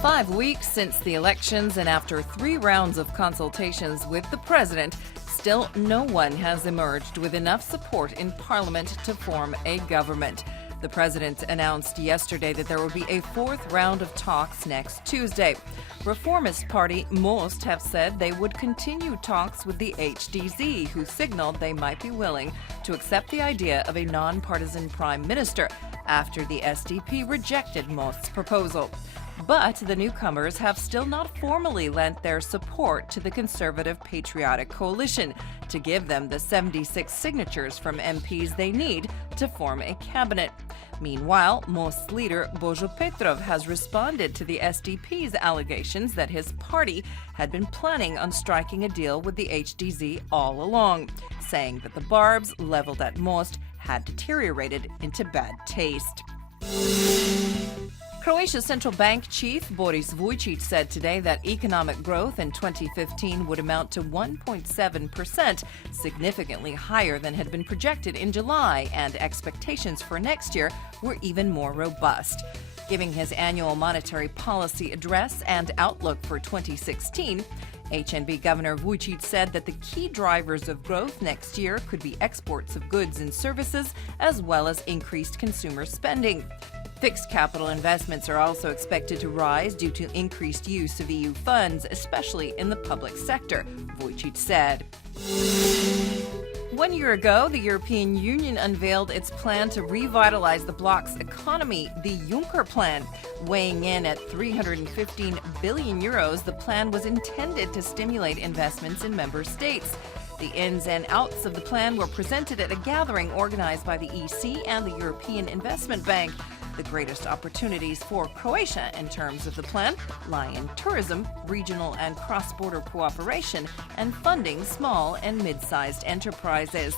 Five weeks since the elections and after 3 rounds of consultations with the president, still no one has emerged with enough support in parliament to form a government. The president announced yesterday that there will be a 4th round of talks next Tuesday. Reformist Party most have said they would continue talks with the HDZ, who signaled they might be willing to accept the idea of a non-partisan prime minister after the SDP rejected Most's proposal. But the newcomers have still not formally lent their support to the Conservative Patriotic Coalition to give them the 76 signatures from MPs they need to form a cabinet. Meanwhile, Most's leader Bojo Petrov has responded to the SDP's allegations that his party had been planning on striking a deal with the HDZ all along, saying that the barbs leveled at Most had deteriorated into bad taste. Croatia's central bank chief Boris Vujicic said today that economic growth in 2015 would amount to 1.7%, significantly higher than had been projected in July, and expectations for next year were even more robust. Giving his annual monetary policy address and outlook for 2016, HNB Governor Vujicic said that the key drivers of growth next year could be exports of goods and services, as well as increased consumer spending. Fixed capital investments are also expected to rise due to increased use of EU funds, especially in the public sector, Vujicic said. 1 year ago, the European Union unveiled its plan to revitalize the bloc's economy, the Juncker Plan. Weighing in at 315 billion euros, the plan was intended to stimulate investments in member states. The ins and outs of the plan were presented at a gathering organized by the EC and the European Investment Bank. The greatest opportunities for Croatia in terms of the plan lie in tourism, regional and cross-border cooperation, and funding small and mid-sized enterprises.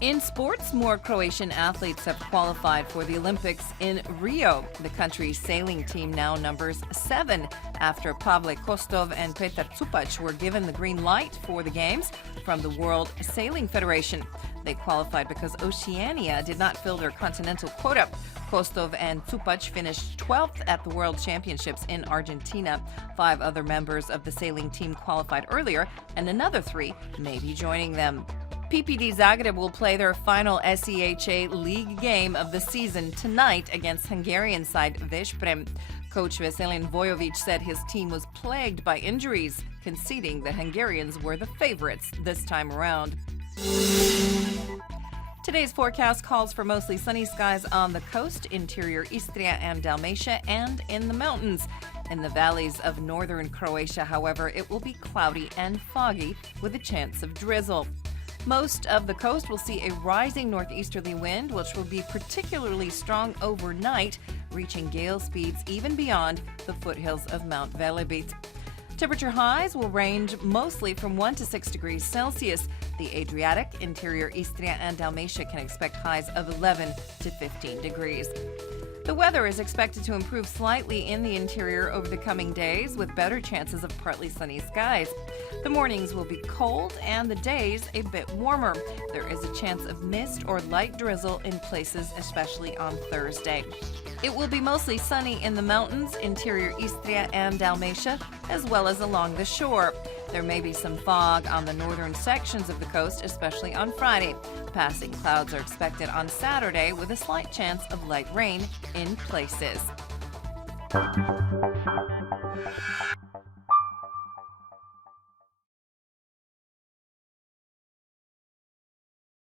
In sports, more Croatian athletes have qualified for the Olympics in Rio. The country's sailing team now numbers 7 after Pavle Kostov and Petar Cupac were given the green light for the Games from the World Sailing Federation. They qualified because Oceania did not fill their continental quota. Kostov and Cupac finished 12th at the World Championships in Argentina. 5 other members of the sailing team qualified earlier, and another 3 may be joining them. PPD Zagreb will play their final SEHA League game of the season tonight against Hungarian side Veszprém. Coach Veselin Vojovic said his team was plagued by injuries, conceding that Hungarians were the favorites this time around. Today's forecast calls for mostly sunny skies on the coast, interior Istria and Dalmatia, and in the mountains. In the valleys of northern Croatia, however, it will be cloudy and foggy with a chance of drizzle. Most of the coast will see a rising northeasterly wind, which will be particularly strong overnight, reaching gale speeds even beyond the foothills of Mount Velebit. Temperature highs will range mostly from 1 to 6 degrees Celsius. The Adriatic, interior Istria and Dalmatia can expect highs of 11 to 15 degrees. The weather is expected to improve slightly in the interior over the coming days, with better chances of partly sunny skies. The mornings will be cold and the days a bit warmer. There is a chance of mist or light drizzle in places, especially on Thursday. It will be mostly sunny in the mountains, interior Istria and Dalmatia, as well as along the shore. There may be some fog on the northern sections of the coast, especially on Friday. Passing clouds are expected on Saturday, with a slight chance of light rain in places.